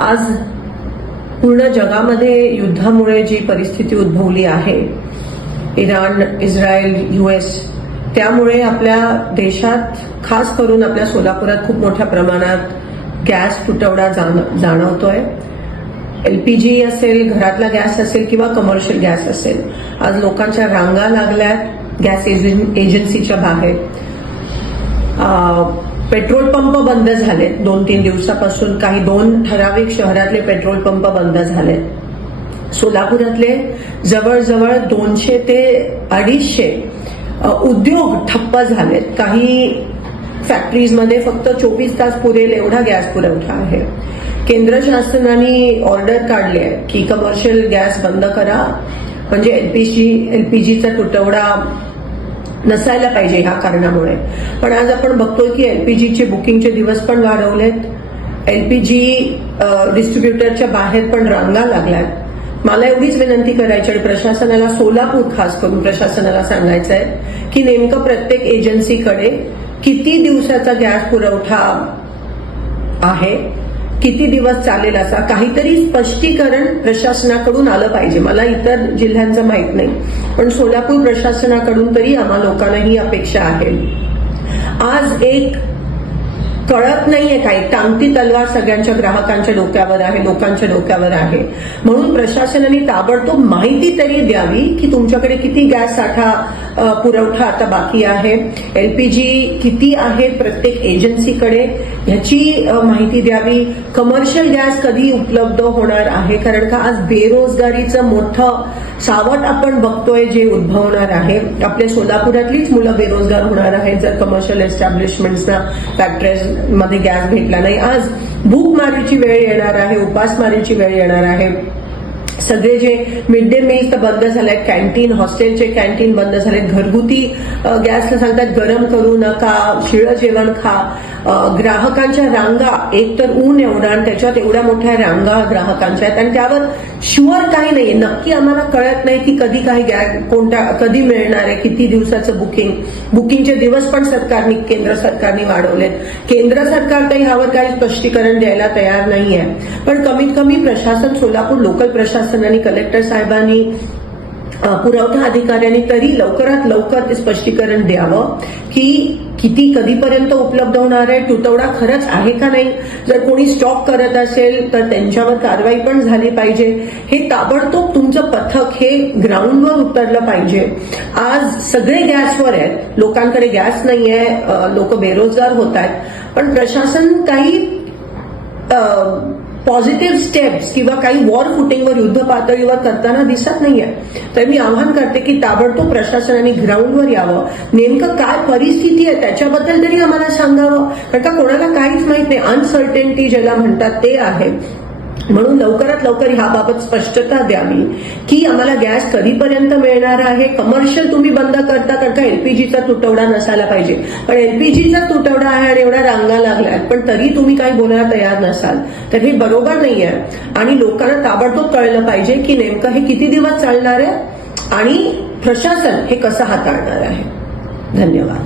आज पूर्ण जगामध्ये युद्धामुळे जी परिस्थिती उद्भवली आहे, इराण, इस्रायल, US, त्यामुळे आपल्या देशात खास करून आपल्या सोलापुरात खूप मोठ्या प्रमाणात गॅस तुटवडा जाणवतोय. LPG असेल, घरातला गॅस असेल किंवा कमर्शियल गॅस असेल. आज लोकांच्या रांगा लागल्यात गॅस एजन्सीच्या बाहेर. पेट्रोल पंप बंद झालेत 2-3 दिवसापासून. काही 2 ठराविक शहरातले पेट्रोल पंप बंद झालेत. सोलापुरातले जवळजवळ 200 ते 250 उद्योग ठप्प झालेत. काही फॅक्टरीजमध्ये फक्त 24 तास पुरेल एवढा गॅस पुरवठा आहे. केंद्र शासनाने ऑर्डर काढली आहे की कमर्शियल गॅस बंद करा, म्हणजे LPGचा तुटवडा नसायला पाहिजे ह्या कारणामुळे. पण आज आपण बघतोय की LPGचे बुकिंगचे दिवस पण वाढवलेत. LPG डिस्ट्रीब्युटरच्या बाहेर पण रांगा लागल्यात. मला एवढीच विनंती करायची आणि प्रशासनाला, सोलापूर खास करून प्रशासनाला सांगायचं आहे की नेमकं प्रत्येक एजन्सीकडे किती दिवसाचा गॅस पुरवठा आहे, किती दिवस चालेल, असा काहीतरी स्पष्टीकरण प्रशासनाकडून आलं पाहिजे. मला इतर जिल्ह्यांचं माहित नाही, पण सोलापूर प्रशासनाकडून तरी आम्हा लोकांना ही अपेक्षा आहे. आज एक कळत नाहीये काही, टांगती तलवार सगळ्यांच्या ग्राहकांच्या डोक्यावर आहे, लोकांच्या डोक्यावर आहे. म्हणून प्रशासनाने ताबडतोब माहिती तरी द्यावी की तुमच्याकडे किती गॅस साठा पुरवठा आता बाकी आहे, LPG किती आहे प्रत्येक एजन्सीकडे, ह्याची माहिती द्यावी. कमर्शियल गॅस कधी उपलब्ध होणार आहे, कारण का आज बेरोजगारीचं मोठं सावट आपण बघतोय जे उद्भवणार आहे. आपल्या सोलापुरातलीच मुलं बेरोजगार होणार आहेत जर कमर्शियल एस्टॅब्लिशमेंट्सना, फॅक्टरीज मध्ये गॅस भेटला नाही. आज भूकमारीची वेळ येणार आहे, उपासमारीची वेळ येणार आहे. सगळे जे मिड डे मील्स तर बंद झालेत, कॅन्टीन, हॉस्टेलचे कॅन्टीन बंद झालेत. घरगुती गॅसला सांगतात गरम करू नका, शिळं जेवण खा. ग्राहकांच्या रांगा, एक तर ऊन एवढा आणि त्याच्यात एवढ्या मोठ्या रांगा ग्राहकांच्या आहेत आणि त्यावर शुअर काही नाहीये. नक्की आम्हाला कळत नाही की कधी काही कधी मिळणार आहे, किती दिवसाचं बुकिंगचे दिवस पण केंद्र सरकारने वाढवलेत. केंद्र सरकार काही ह्यावर काही स्पष्टीकरण द्यायला तयार नाहीये. पण कमीत कमी प्रशासन, सोलापूर लोकल प्रशासनाने, कलेक्टर साहेबांनी, पुरवठा अधिकाऱ्यांनी तरी लवकरात लवकर ते स्पष्टीकरण द्यावं की किती कधीपर्यंत उपलब्ध होणार आहे, तुटवडा खरंच आहे का नाही. जर कोणी स्टॉक करत असेल तर त्यांच्यावर कारवाई पण झाली पाहिजे. हे ताबडतोब तुमचं पथक हे ग्राउंडवर उतरलं पाहिजे. आज सगळे गॅसवर आहेत, लोकांकडे गॅस नाहीये, लोक बेरोजगार होत आहेत. पण प्रशासन काही पॉझिटिव्ह स्टेप्स किंवा काही वॉर फुटिंगवर, युद्ध पातळीवर करताना दिसत नाहीये. तर मी आवाहन करते की ताबडतोब प्रशासनाने ग्राउंडवर यावं. नेमकं काय परिस्थिती आहे त्याच्याबद्दल तरी आम्हाला सांगावं, कारण का कोणाला काहीच माहित नाही. अनसर्टेनिटी ज्याला म्हणतात ते आहे. म्हणून लवकरात लवकर ह्याबाबत स्पष्टता द्यावी की आम्हाला गॅस कधीपर्यंत मिळणार आहे. कमर्शियल तुम्ही बंद करता, कारण का LPGचा तुटवडा नसायला पाहिजे, पण LPGचा तुटवडा आहे आणि एवढ्या रांगा लागल्यात, पण तरी तुम्ही काही बोलायला तयार नसाल तर हे बरोबर नाहीये. आणि लोकांना ताबडतोब कळलं पाहिजे की नेमकं हे किती दिवस चालणार आहे आणि प्रशासन हे कसं हाताळणार आहे. धन्यवाद.